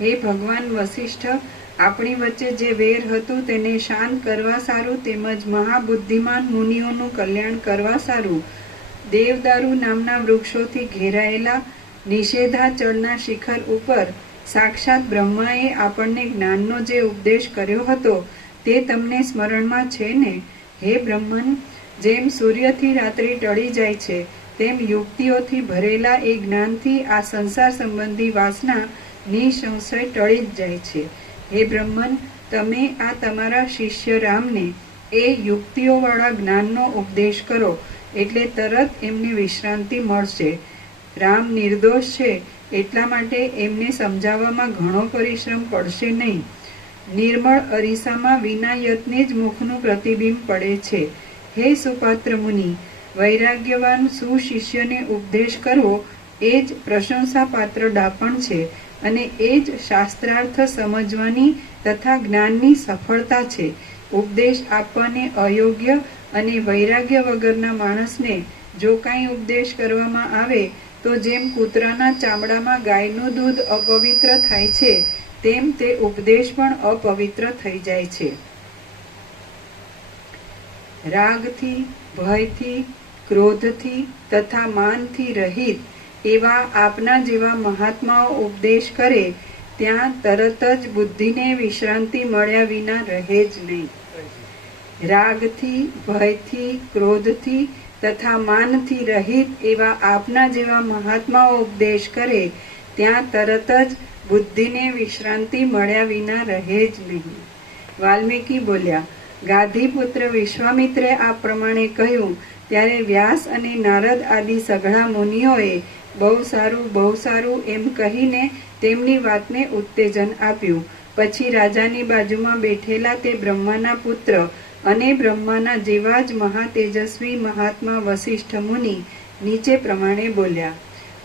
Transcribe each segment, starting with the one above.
હે ભગવાન વશિષ્ઠ આપણી વચ્ચે જે વેર હતું તેને શાંત કરવા સારું તેમજ મહાબુદ્ધિમાન મુનિઓનું કલ્યાણ કરવા સારું. દેવદારૂ નામના વૃક્ષોથી ઘેરાયેલા નિષેધાચળના શિખર ઉપર સાક્ષાત બ્રહ્માએ આપણને જ્ઞાનનો જે ઉપદેશ કર્યો હતો તે તમને સ્મરણમાં છે ને? હે બ્રહ્મન, જેમ સૂર્યથી રાત્રિ ટળી જાય છે, તેમ યુક્તિઓથી ભરેલા એ જ્ઞાનથી આ સંસાર સંબંધી વાસના નિસંશય ટળી જ જાય છે. હે બ્રહ્મન, તમે આ તમારા શિષ્ય રામને એ યુક્તિઓવાળા જ્ઞાનનો ઉપદેશ કરો, એટલે તરત એમને વિશ્રાંતિ મળશે. રામ નિર્દોષ છે, એટલા માટે એમને સમજાવવામાં ઘણો પરિશ્રમ પડશે નહીં. નિર્મળ અરીસામાં વિના યત્ને જ મુખનું પ્રતિબિંબ પડે છે. હે સુપાત્ર મુનિ, વૈરાગ્યવાન સુશિષ્યને ઉપદેશ કરવો એ જ પ્રશંસાપાત્ર ડાપણ છે. અને એ જ શાસ્ત્રાર્થ સમજવાની તથા જ્ઞાનની સફળતા છે. ઉપદેશ આપવાને અયોગ્ય અને વૈરાગ્ય વગરના માણસને જો કાંઈ ઉપદેશ કરવામાં આવે, તો જેમ કૂતરાના ચામડામાં ગાયનું દૂધ અપવિત્ર થાય છે, તેમ તે ઉપદેશ પણ અપવિત્ર થઈ જાય છે. રાગથી, ભયથી, ક્રોધથી તથા માનથી રહિત એવા આપના જેવા મહાત્માઓ ઉપદેશ કરે, ત્યાં તરત જ બુદ્ધિને વિશ્રાંતિ મળ્યા વિના રહે જ નહીં. રાગથી, ભયથી, ક્રોધથી તથા માનથી રહિત એવા આપના જેવા મહાત્માઓ ઉપદેશ કરે, ત્યાં તરત જ બુદ્ધિને વિશ્રાંતિ મળ્યા વિના રહે જ નહીં. વાલ્મીકી બોલ્યા, ગાંધીપુત્ર વિશ્વામિત્રે આ પ્રમાણે કહ્યું, ત્યારે વ્યાસ અને નારદ આદિ સઘળા મુનિઓએ બહુ સારું બહુ સારું એમ કહીને તેમની વાતને ઉત્તેજન આપ્યું. પછી રાજાની બાજુમાં બેઠેલા તે બ્રહ્માના પુત્ર અને બ્રહ્માના જેવા જ મહાતેજસ્વી મહાત્મા વસિષ્ઠ મુનિ નીચે પ્રમાણે બોલ્યા.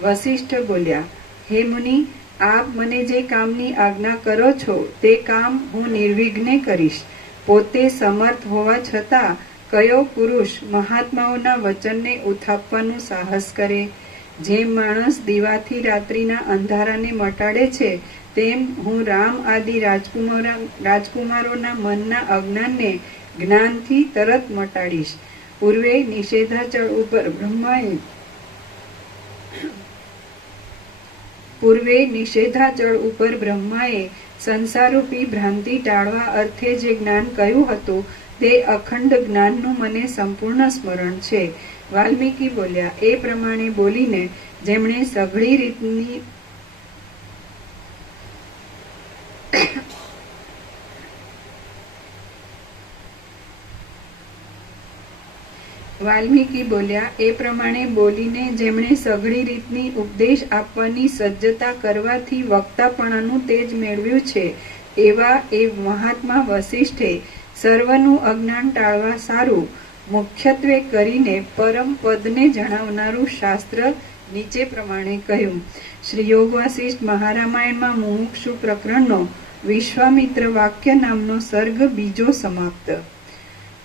વસિષ્ઠ બોલ્યા, હે મુનિ, આપ મને જે કામની આજ્ઞા કરો છો તે કામ હું નિર્વિઘ્ને કરીશ. પોતે સમર્થ હોવા છતાં કયો પુરુષ મહાત્માઓના વચનને ઉથાપવાનું સાહસ કરે? જેમ માણસ દીવાથી રાત્રિના અંધારાને મટાડે છે, તેમ હું રામ આદિ રાજકુમારા, રાજકુમારોના મનના અજ્ઞાનને જ્ઞાનથી તરત મટાડીશ. પૂર્વે નિષેધાચળ ઉપર બ્રહ્માએ પૂર્વે નિષેધાચળ ઉપર બ્રહ્માએ સંસારૂપી ભ્રાંતિ ટાળવા અર્થે જે જ્ઞાન કહ્યું હતું, તે અખંડ જ્ઞાનનું મને સંપૂર્ણ સ્મરણ છે. વાલ્મીકી બોલ્યા, એ પ્રમાણે બોલીને જેમણે સઘળી રીતની વાલ્મીકી બોલ્યા, એ પ્રમાણે બોલીને જેમણે સઘળી રીતની ઉપદેશ આપવાની સજ્જતા કરવાથી વક્તાપણાનું તેજ મેળવ્યું છે, એવા એ મહાત્મા વશિષ્ઠે સર્વનું અજ્ઞાન ટાળવા સારું. મુખ્યત્વે કરીને પરમ પદને જણાવનારું શાસ્ત્ર નીચે પ્રમાણે કહ્યું. શ્રી યોગ મહારામાયણમાં મુમુક્ષુ પ્રકરણનો વિશ્વામિત્ર વાક્ય નામનો સર્ગ બીજો સમાપ્ત.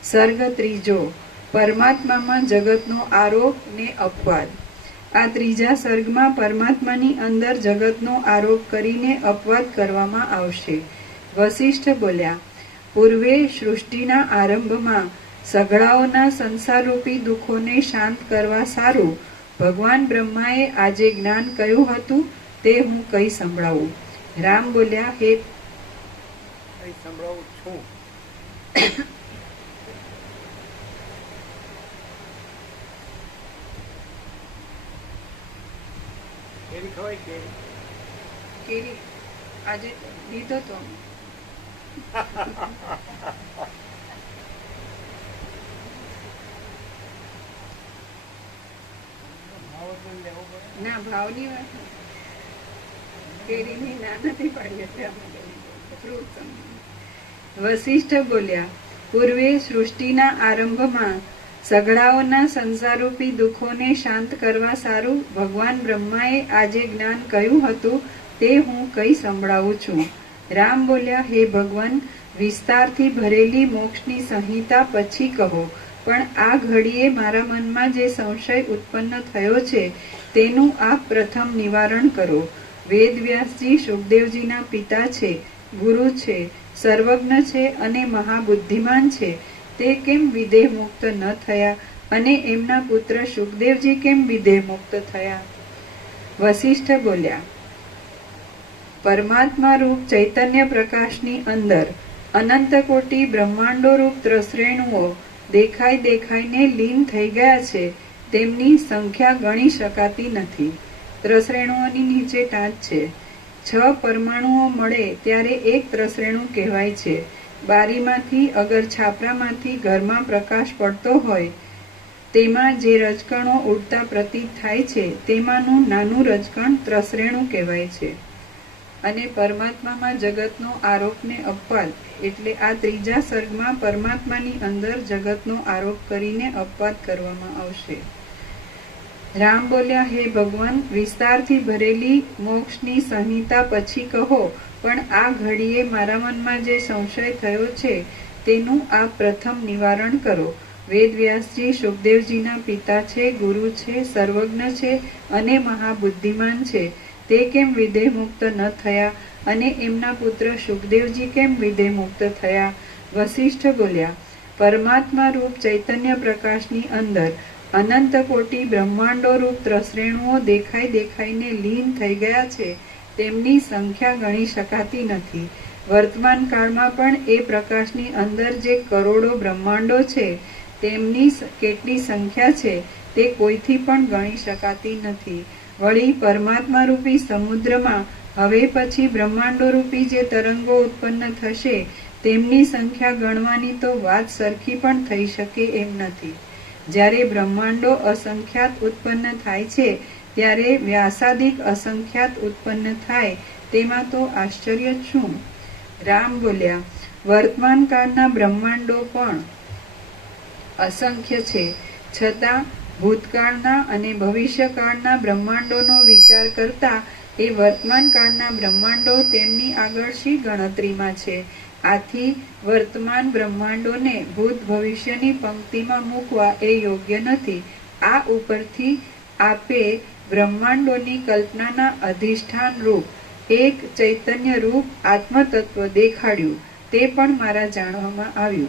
સર્ગ ત્રીજો, પરમાત્મામાં જગતનો આરોપ ને અપવાદ. આ ત્રીજા સર્ગમાં પરમાત્માની અંદર જગતનો આરોપ કરીને અપવાદ કરવામાં આવશે. વશિષ્ઠ બોલ્યા, પૂર્વે સૃષ્ટિના આરંભમાં સઘળાઓના સંસારરૂપી દુઃખોને શાંત કરવા સારું. ભગવાન બ્રહ્માએ આજે જ્ઞાન કહ્યું હતું તે હું કઈ સંભળાવું. રામ બોલ્યા હે સંભળાવું છું. કેરી ખવાય કેરી કેરી આજે લીધો તો. ના ભાવની વાત. કેરીની ના નથી પાડી વશિષ્ઠ બોલ્યા, પૂર્વે સૃષ્ટિના આરંભમાં સગડાઓના સંસારૂપી દુઃખોને શાંત કરવા સારું ભગવાન બ્રહ્માએ આજે જ્ઞાન કહ્યું હતું, તે હું કઈ સંભળાવું છું. રામ બોલ્યા, હે ભગવાન, વિસ્તારથી ભરેલી મોક્ષની સંહિતા પછી કહો. પણ આ ઘડીએ મારા મનમાં જે સંશય ઉત્પન્ન થયો છે, તેનું આપ પ્રથમ નિવારણ કરો. વેદવ્યાસજી સુખદેવજીના પિતા છે, ગુરુ છે, સર્વજ્ઞ છે અને મહાબુદ્ધિમાન છે. તે કેમ વિદેહ મુક્ત ન થયા અને એમના પુત્ર સુખદેવજી કેમ વિદેહ મુક્ત થયા? વશિષ્ઠ બોલ્યા, પરમાત્મા રૂપ ચૈતન્ય પ્રકાશની અંદર અનંત કોટી બ્રહ્માંડો રૂપ ત્રસરેણુઓ દેખાઈ દેખાઈને લીન થઈ ગયા છે. તેમની સંખ્યા ગણી શકાતી નથી. ત્રસરેણુઓની નીચે ટાંચ છે. છ પરમાણુઓ મળે ત્યારે એક ત્રસરેણુ કહેવાય છે. બારીમાંથી, અગર છાપરામાંથી ઘરમાં પ્રકાશ પડતો હોય, તેમાં જે રજકણો ઉડતા પ્રતીત થાય છે, તેમાંનું નાનું રજકણ ત્રસરેણું કહેવાય છે. અને પરમાત્મામાં જગતનો આરોપ ને અપવાદ, એટલે આ ત્રીજા સર્ગમાં પરમાત્માની અંદર જગતનો આરોપ કરીને અપવાદ કરવામાં આવશે. રામ બોલ્યા, હે ભગવાન, વિસ્તારથી ભરેલી મોક્ષની સંહિતા પછી કહો, પણ આ ઘડીએ મારા મનમાં જે સંશય થયો છે, તેનું આ પ્રથમ નિવારણ કરો. વેદવ્યાસજી સુખદેવજીના પિતા છે, ગુરુ છે, સર્વજ્ઞ છે અને મહાબુદ્ધિમાન છે. તે કેમ વિદેહ મુક્ત ન થયા? અને એમના પુત્ર સુખદેવજી કેમ વિદેહ મુક્ત થયા? વશિષ્ઠ બોલ્યા, પરમાત્મા રૂપ ચૈતન્ય પ્રકાશની અંદર અનંત કોટી બ્રહ્માંડો રૂપ ત્રસરેણુઓ દેખાઈ દેખાઈને લીન થઈ ગયા છે, તેમની સંખ્યા ગણી શકાતી નથી. વર્તમાન કાળમાં પણ એ પ્રકાશની અંદર જે કરોડો બ્રહ્માંડો છે, તેમની કેટલી સંખ્યા છે, તે કોઈથી પણ ગણી શકાતી નથી. વળી પરમાત્મા રૂપી સમુદ્રમાં હવે પછી બ્રહ્માંડો રૂપી જે તરંગો ઉત્પન્ન થશે, તેમની સંખ્યા ગણવાની તો વાત સરખી પણ થઈ શકે એમ નથી. જ્યારે બ્રહ્માંડો અસંખ્યાત ઉત્પન્ન થાય છે, ત્યારે વ્યાસાદિક અસંખ્યાત ઉત્પન્ન થાય, તેમાં તો આશ્ચર્ય છું રામ બોલ્યા વર્તમાન કાળના બ્રહ્માંડો પણ અસંખ્ય છે. છતાં ભૂતકાળના અને ભવિષ્યકાળના બ્રહ્માંડોનો વિચાર કરતા એ વર્તમાનકાળના બ્રહ્માંડો તેમની આગળ શી ગણતરીમાં છે. આથી વર્તમાન બ્રહ્માંડોને ભૂત ભવિષ્યની પંક્તિમાં મૂકવા એ યોગ્ય નથી. આ ઉપરથી આપે બ્રહ્માંડોની કલ્પનાના અધિષ્ઠાન રૂપ, એક ચૈતન્ય રૂપ આત્મતત્વ દેખાડ્યું, તે પણ મારા જાણવામાં આવ્યું.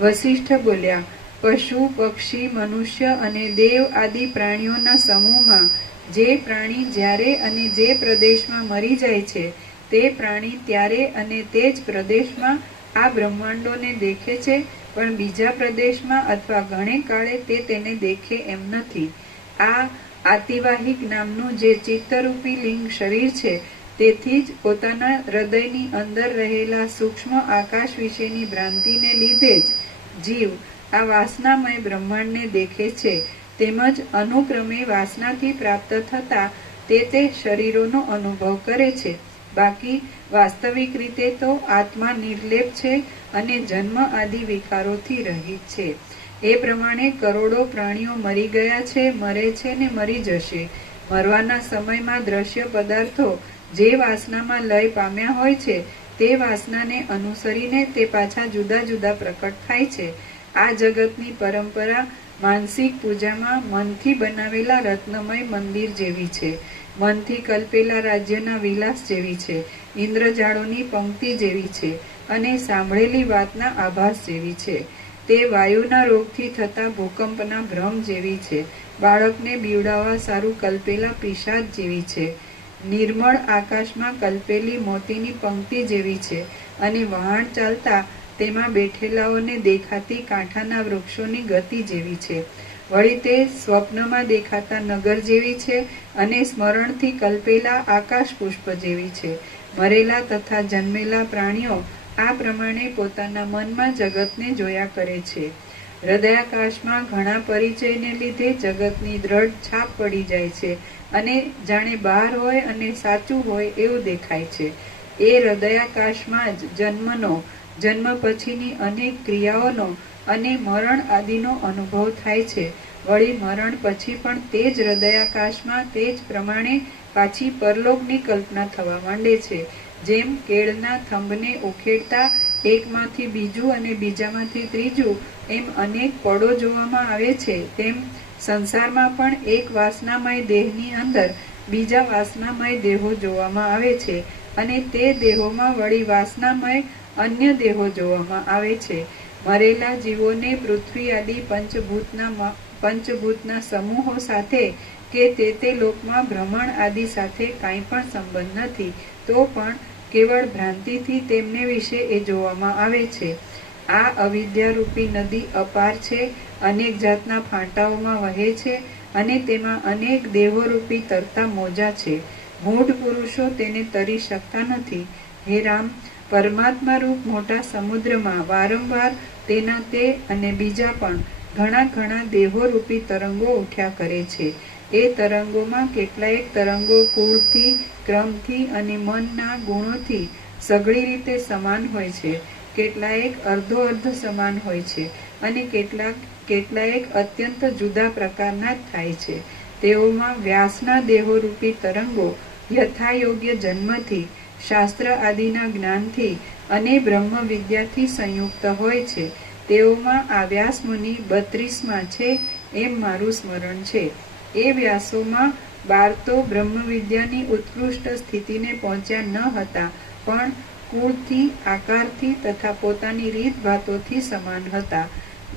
વશિષ્ઠ બોલ્યા પશુ, પક્ષી, મનુષ્ય અને દેવ આદિ પ્રાણીઓના સમૂહમાં જે પ્રાણી જ્યારે અને જે પ્રદેશમાં મરી જાય છે, તે પ્રાણી ત્યારે અને તે જ પ્રદેશમાં આ બ્રહ્માંડોને દેખે છે, પણ બીજા પ્રદેશમાં અથવા ઘણે કાળે તે તેને દેખે એમ નથી. આ આતિવાહિક નામનું જે ચિત્તરૂપી લિંગ શરીર છે, તેથી જ પોતાના હૃદયની અંદર રહેલા સૂક્ષ્મ આકાશ વિશેની ભ્રાંતિને લીધે જ જીવ આ વાસનામય બ્રહ્માંડને દેખે છે. તેમજ અનુક્રમે વાસનાથી પ્રાપ્ત થતા તે તે શરીરોનો અનુભવ કરે છે. બાકી, વાસ્તવિક રીતે તો આત્મા નિર્લેપ છે અને જન્મ આદિ વિકારોથી રહિત છે. એ પ્રમાણે કરોડો પ્રાણીઓ મરી ગયા છે, મરે છે ને મરી જશે. મરવાના સમયમાં દ્રશ્ય પદાર્થો જે વાસનામાં લય પામ્યા હોય છે, તે વાસનાને અનુસરીને તે પાછા જુદા જુદા પ્રકટ થાય છે. આ જગતની પરંપરા માનસિક પૂજામાં મનથી બનાવેલા રત્નમય મંદિર જેવી છે. મનથી કલ્પેલા રાજ્યના વિલાસ જેવી છે. ઇન્દ્રજાળોની પંક્તિ જેવી છે અને સાંભળેલી વાતના આભાસ જેવી છે. તે વાયુના રોગથી થતા ભૂકંપના ભ્રમ જેવી છે. બાળકને બીવડાવવા સારું કલ્પેલા પિશાચ જેવી છે. નિર્મળ આકાશમાં કલ્પેલી મોતીની પંક્તિ જેવી છે. અને વહાણ ચાલતા તેમાં બેઠેલાઓને દેખાતી કાંઠાના વૃક્ષોની ગતિ જેવી છે. વળી તે સ્વપ્નમાં દેખાતા નગર જેવી છે અને સ્મરણથી કલ્પેલા આકાશ પુષ્પ જેવી છે. મરેલા તથા જન્મેલા પ્રાણીઓ આ પ્રમાણે પોતાના મનમાં જગતને જોયા કરે છે. હૃદયાકાશમાં ઘણા પરિચયને લીધે જગતની દ્રઢ છાપ પડી જાય છે અને જાણે બહાર હોય અને સાચું હોય એવું દેખાય છે. એ હૃદયાકાશમાં જ જન્મનો જન્મ પછીની અનેક ક્રિયાઓનો અને મરણ આદિનો અનુભવ થાય છે. વળી મરણ પછી પણ તે જ હૃદયાકાશમાં તે જ પ્રમાણે પાછી પરલોકની કલ્પના થવા માંડે છે. જેમ કેળના થંભને ઉખેડતા એકમાંથી બીજું અને બીજામાંથી ત્રીજું એમ અનેક પડો જોવામાં આવે છે, તેમ સંસારમાં પણ એક વાસનામય દેહની અંદર બીજા વાસનામય દેહો જોવામાં આવે છે અને તે દેહોમાં વળી વાસનામય અન્ય દેહો જોવામાં આવે છે. મરેલા જીવોને પૃથ્વી આદિ પંચભૂતના પંચભૂતના સમૂહો સાથે કે તે તે લોકમાં ભ્રમણ આદિ સાથે કાંઈ પણ સંબંધ નથી, તો પણ કેવળ ભ્રાંતિથી તેમને વિશે એ જોવામાં આવે છે. આ અવિદ્યારૂપી નદી અપાર છે, અનેક જાતના ફાંટાઓમાં વહે છે અને તેમાં અનેક દેહોરૂપી તરતા મોજા છે. મૂઢ પુરુષો તેને તરી શકતા નથી. હે રામ પરમાત્મા રૂપ મોટા સમુદ્રમાં વારંવાર તેના તે અને બીજા પણ ઘણા ઘણા દેહોરૂપી તરંગો ઉઠ્યા કરે છે. એ તરંગોમાં કેટલાયક તરંગો કુળથી, ક્રમથી અને મનના ગુણોથી સઘળી રીતે સમાન હોય છે. કેટલાયક અર્ધો અર્ધ સમાન હોય છે અને કેટલાક કેટલાયક અત્યંત જુદા પ્રકારના થાય છે. તેઓમાં વ્યાસના દેહોરૂપી તરંગો યથાયોગ્ય જન્મથી શાસ્ત્ર આદિના જ્ઞાનથી અને બ્રહ્મ વિદ્યાથી સંયુક્ત હોય છે. તેઓમાં આ વ્યાસ મુનિ બત્રીસમાં છે એમ મારું સ્મરણ છે. એ વ્યાસોમાં બાર તો બ્રહ્મ વિદ્યાની ઉત્કૃષ્ટ સ્થિતિને પહોંચ્યા ન હતા, પણ કુળથી, આકારથી તથા પોતાની રીત ભાતોથી સમાન હતા.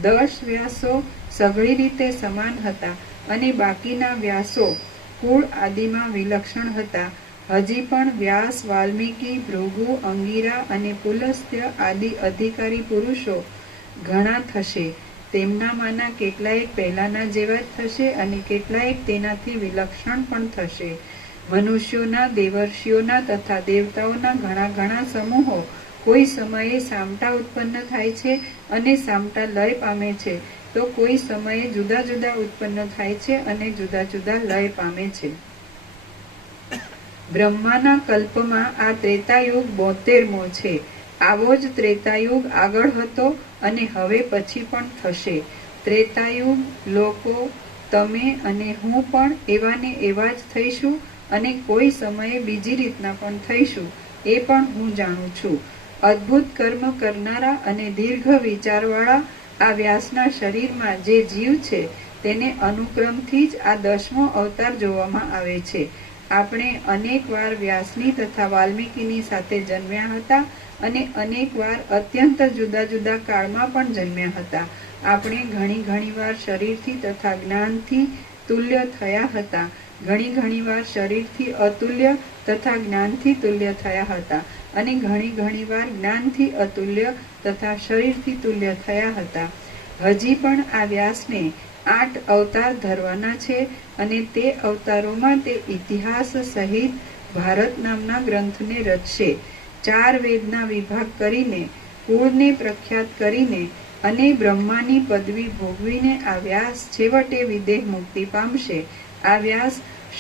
દસ વ્યાસો સઘળી રીતે સમાન હતા અને બાકીના વ્યાસો કુળ આદિમાં વિલક્ષણ હતા. હજી પણ વ્યાસ, વાલ્મીકી, ભૃગુ, અંગીરા અને પુલસ્ત્ય આદિ અધિકારી પુરુષો ઘણા થશે. તેમનામાંના કેટલાયક પહેલાના જેવા જ થશે અને કેટલાયક તેનાથી વિલક્ષણ પણ થશે. મનુષ્યોના દેવર્ષિઓના તથા દેવતાઓના ઘણા ઘણા સમૂહો કોઈ સમયે સામટા ઉત્પન્ન થાય છે અને સામટા લય પામે છે. તો કોઈ સમયે જુદા જુદા ઉત્પન્ન થાય છે અને જુદા જુદા લય પામે છે. બ્રહ્માના કલ્પમાં આ ત્રેતાયુગ બોતેરમો છે. આવો જ ત્રેતાયુગ આગળ હતો અને હવે પછી પણ થશે. ત્રેતાયુગ, લોકો, તમે અને હું પણ એવા ને એવા જ થઈશું અને કોઈ સમયે બીજી રીતના પણ થઈશું, એ પણ હું જાણું છું. અદ્ભુત કર્મ કરનારા અને દીર્ઘ વિચારવાળા આ વ્યાસના શરીરમાં જે જીવ છે, તેને અનુક્રમથી જ આ દસમો અવતાર જોવામાં આવે છે. આપણે અનેક વાર વ્યાસની તથા વાલ્મીકીની સાથે જન્મ્યા હતા અને અનેક વાર અત્યંત જુદા જુદા કાળમાં પણ જન્મ્યા હતા. આપણે ઘણી ઘણી વાર શરીરથી તથા જ્ઞાનથી તુલ્ય થયા હતા. ઘણી ઘણી વાર શરીરથી અતુલ્ય તથા જ્ઞાનથી તુલ્ય થયા હતા અને ઘણી ઘણી વાર જ્ઞાનથી અતુલ્ય તથા શરીરથી તુલ્ય થયા હતા. હજી પણ આ વ્યાસને આઠ અવતાર ધરવાના છે અને તે અવતારોમાં તે ઇતિહાસ સહિત ભારત નામના ગ્રંથને રચશે. ચાર વેદના વિભાગ કરીને, કુળને પ્રખ્યાત કરીને અને બ્રહ્માની પદવી ભોગવીને આ વ્યાસ છેવટે વિદેહ મુક્તિ પામશે. આ વ્યાસ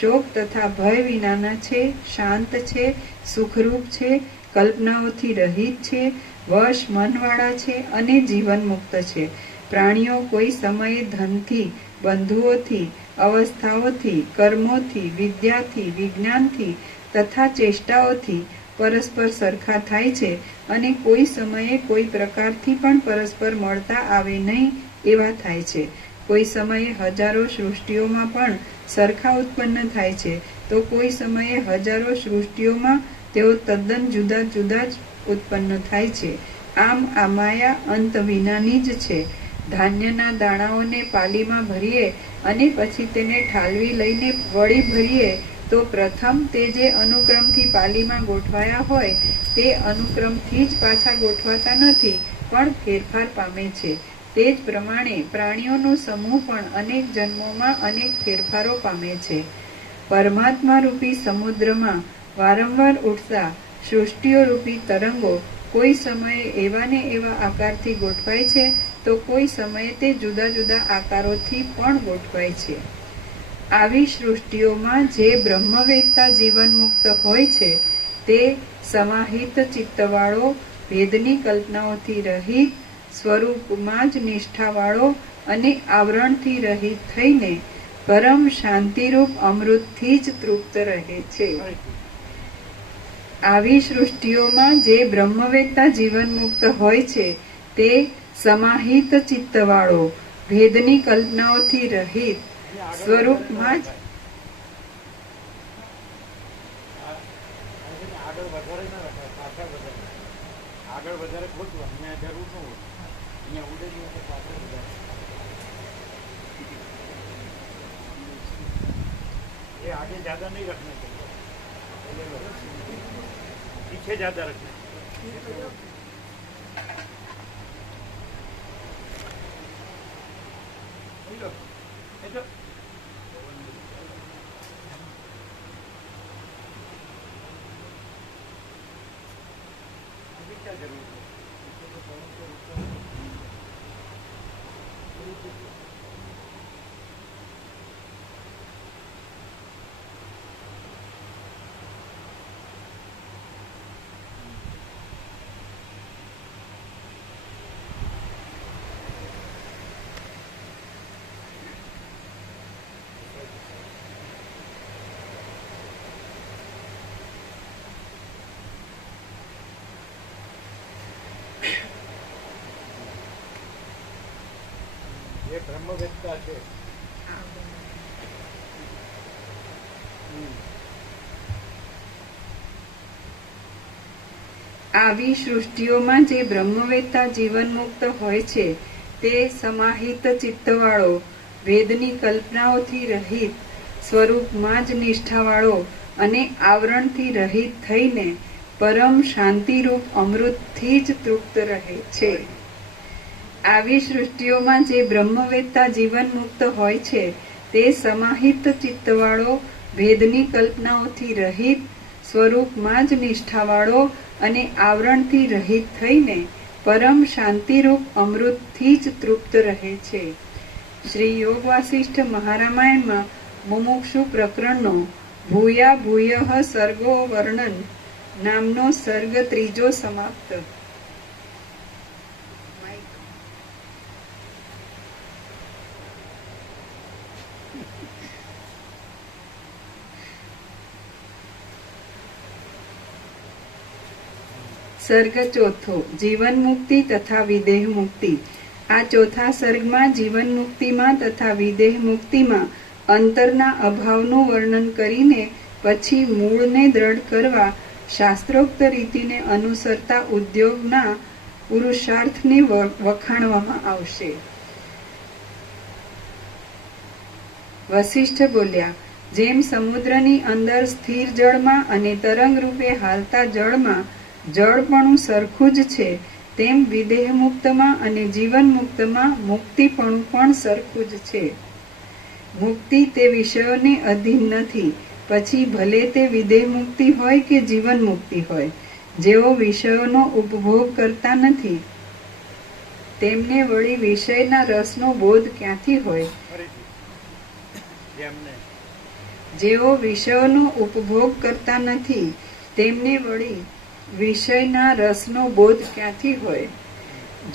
શોક તથા ભય વિનાના છે, શાંત છે, સુખરૂપ છે, કલ્પનાઓથી રહિત છે, વશ મનવાળા છે અને જીવન મુક્ત છે. પ્રાણીઓ કોઈ સમયે ધનથી, બંધુઓથી, અવસ્થાઓથી, કર્મોથી, વિદ્યાથી, વિજ્ઞાનથી તથા ચેષ્ટાઓથી પરસ્પર સરખા થાય છે અને કોઈ સમયે કોઈ પ્રકારથી પણ પરસ્પર મળતા આવે નહીં એવા થાય છે. કોઈ સમયે હજારો સૃષ્ટિઓમાં પણ સરખા ઉત્પન્ન થાય છે. તો કોઈ સમયે હજારો સૃષ્ટિઓમાં તેઓ તદ્દન જુદા જુદા જ ઉત્પન્ન થાય છે. આમ આ માયા અંત વિનાની જ છે. ધાન્યના દાણાઓને પાલીમાં ભરીએ અને પછી તેને ઠાલવી લઈને વળી ભરીએ, તો પ્રથમ તે જે અનુક્રમથી પાલીમાં ગોઠવાયા હોય, તે અનુક્રમથી જ પાછા ગોઠવાતા નથી, પણ ફેરફાર પામે છે. તે જ પ્રમાણે પ્રાણીઓનો સમૂહ પણ અનેક જન્મોમાં અનેક ફેરફારો પામે છે. પરમાત્મા રૂપી સમુદ્રમાં વારંવાર ઉઠતા સૃષ્ટિઓ રૂપી તરંગો કોઈ સમયે એવા ને એવા આકારથી ગોઠવાય છે, તો કોઈ સમયે તે જુદા જુદા આકારોથી પણ ગોઠવાય છે. આવી સૃષ્ટિઓમાં જે બ્રહ્મવેદતા જીવન મુક્ત હોય છે, તે સમાહિત ચિત્તવાળો ભેદની કલ્પનાઓથી રહિત, સ્વરૂપમાં જ નિષ્ઠાવાળો અને આવરણથી રહિત થઈને પરમ શાંતિરૂપ અમૃતથી જ તૃપ્ત રહે છે. આવી સૃષ્ટિઓમાં જે બ્રહ્મવેતા જીવન મુક્ત હોય છે, તે સમાહિત ચિત્તવાળો, ભેદની કલ્પનાઓથી રહિત સ્વરૂપમાં જ આગળ વધારે નહીં રખને पीछे ज्यादा रखना चाहिए अभी क्या जरूरत है એ બ્રહ્મવેત્તા છે. આવી સૃષ્ટિઓમાં જે બ્રહ્મવેતા જીવન મુક્ત હોય છે, તે સમાહિત ચિત્તવાળો, વેદની કલ્પનાઓથી રહિત, સ્વરૂપમાં જ નિષ્ઠાવાળો અને આવરણથી રહિત થઈને પરમ શાંતિરૂપ અમૃતથી જ તૃપ્ત રહે છે. આવી સૃષ્ટિઓમાં જે બ્રહ્મવેત્તા જીવન મુક્ત હોય છે, તે સમાહિત ચિત્તવાળો, ભેદની કલ્પનાઓથી રહિત, સ્વરૂપમાં જ નિષ્ઠાવાળો અને આવરણથી રહિત થઈને પરમ શાંતિરૂપ અમૃતથી જ તૃપ્ત રહે છે. શ્રી યોગ વાસિષ્ઠ મહારામાયણમાં મુમુક્ષુ પ્રકરણનો ભૂયા ભૂય સર્ગો વર્ણન નામનો સર્ગ ત્રીજો સમાપ્ત. સર્ગ ચોથો જીવન મુક્તિ તથા વિદેહ મુક્તિ આ ચોથા સર્ગમાં જીવન મુક્તિમાં તથા વિદેહ મુક્તિમાં અંતરના અભાવનું વર્ણન કરીને પછી મૂળને દ્રઢ કરવા શાસ્ત્રોક્ત રીતિને અનુસરતા ઉદ્યોગના પુરુષાર્થને વખાણવામાં આવશે. વશિષ્ઠ બોલ્યા, જેમ સમુદ્રની અંદર સ્થિર જળમાં અને તરંગ રૂપે હાલતા જળમાં જળપણું સરખું જ છે. તેમ વિદેહ મુક્તમાં અને જીવન મુક્તમાં મુક્તિપણું પણ સરખું જ છે. મુક્તિ તે વિષયોને અધીન નથી. પછી ભલે તે વિદેહ મુક્તિ હોય કે જીવન મુક્તિ હોય, જેઓ વિષયોનો ઉપભોગ કરતા નથી. તેમને વળી વિષયના રસનો બોધ ક્યાંથી હોય? જેઓ વિષયોનો ઉપભોગ કરતા નથી, તેમને વળી વિષયના રસનો બોધ ક્યાંથી હોય?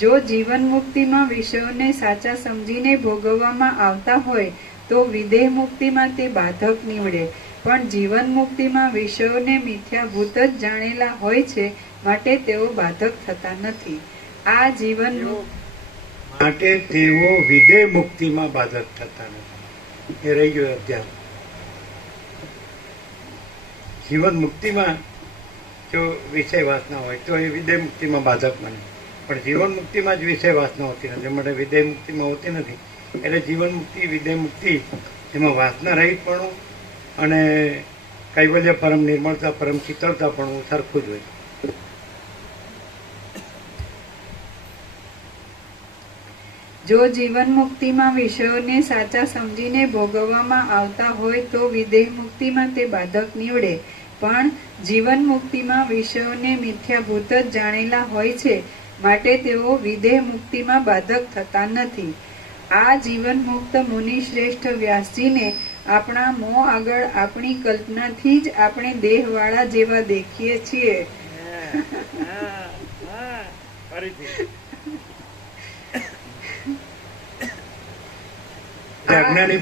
જો જીવન મુક્તિમાં વિષયોને સાચા સમજીને ભોગવવામાં આવતા હોય, તો વિદેહ મુક્તિમાં તે બાધક નીવડે. પણ જીવન મુક્તિમાં વિષયોને મિથ્યાભૂત જ જાણેલા હોય છે, માટે તેઓ બાધક થતા નથી. આ જીવન માટે તેઓ વિદેહ મુક્તિમાં બાધક થતા નથી. એ રહી ગયો અધ્યાય. જીવન મુક્તિમાં જો વિષય વાસના હોય, તો એ વિદય મુક્તિમાં બાધક બને. પણ જીવન મુક્તિમાં જ વિષય વાસના હોતી નથી. માટે વિદય મુક્તિમાં હોતી નથી. એટલે જીવન મુક્તિ વિદય મુક્તિ, એમાં વાસના રહિતપણું અને કૈવલ્ય પરમ નિર્મળતા, પરમ શીતળતા પણ સરખું જ હોય. જો જીવન મુક્તિમાં વિષયોને સાચા સમજીને ભોગવવામાં આવતા હોય તો વિદેહ મુક્તિમાં તે બાધક નીવડે. પણ જીવન મુક્તિમાં વિષયોને મિથ્યાભૂત જ જાણેલા હોય છે, માટે તેઓ વિદેહ મુક્તિમાં બાધક થતા નથી. આ જીવન મુક્ત મુનિ શ્રેષ્ઠ વ્યાસજીને આપણા મો આગળ આપણી કલ્પનાથી જ આપણે દેહવાળા જેવા દેખીએ છીએ.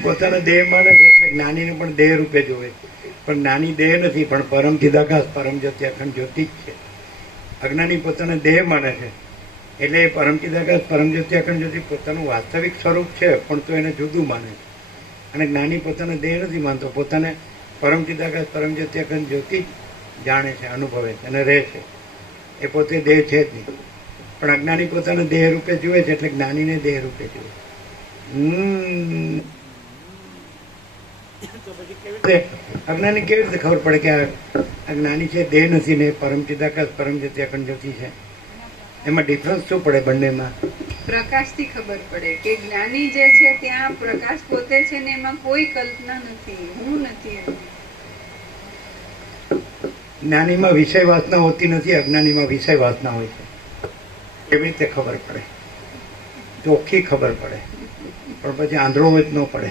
પોતાના દેહ માને છે એટલે જ્ઞાનીને પણ દેહ રૂપે જોવે. પણ જ્ઞાની દેહ નથી, પણ પરમ ચિદાકાશ પરમ જ્યોતિ, અખંડ જ્યોતિ જ છે. અજ્ઞાની પોતાને દેહ માને છે. એટલે એ પરમ ચિદાકાશ પરમ જ્યોતિ, અખંડ જ્યોતિ પોતાનું વાસ્તવિક સ્વરૂપ છે, પણ તો એને જુદું માને છે. અને જ્ઞાની પોતાને દેહ નથી માનતો, પોતાને પરમ ચિદાકાશ પરમ જ્યોતિ, અખંડ જ્યોતિ જાણે છે, અનુભવે છે અને રહે છે. એ પોતે દેહ છે જ નહીં. પણ અજ્ઞાની પોતાને દેહ રૂપે જુએ છે, એટલે જ્ઞાનીને દેહ રૂપે જુએ હમ. અજ્ઞાની કેવી રીતે ખબર પડે કે આ અજ્ઞાની છે દેહ નથી ને પરમ ચિદાકાશ પરમ જ્યોતિ અખંડ જ્યોતિ છે? એમાં ડિફરન્સ શું પડે બંનેમાં? પ્રકાશથી ખબર પડે કે જ્ઞાની જે છે ત્યાં પ્રકાશ પોતે છે ને એમાં કોઈ કલ્પના નથી હું નથી જ્ઞાનીમાં વિષય વાસના હોતી નથી અજ્ઞાનીમાં વિષય વાસના હોય છે. કેવી રીતે ખબર પડે? ચોખ્ખી ખબર પડે. પણ પછી આંધળો જ ન પડે.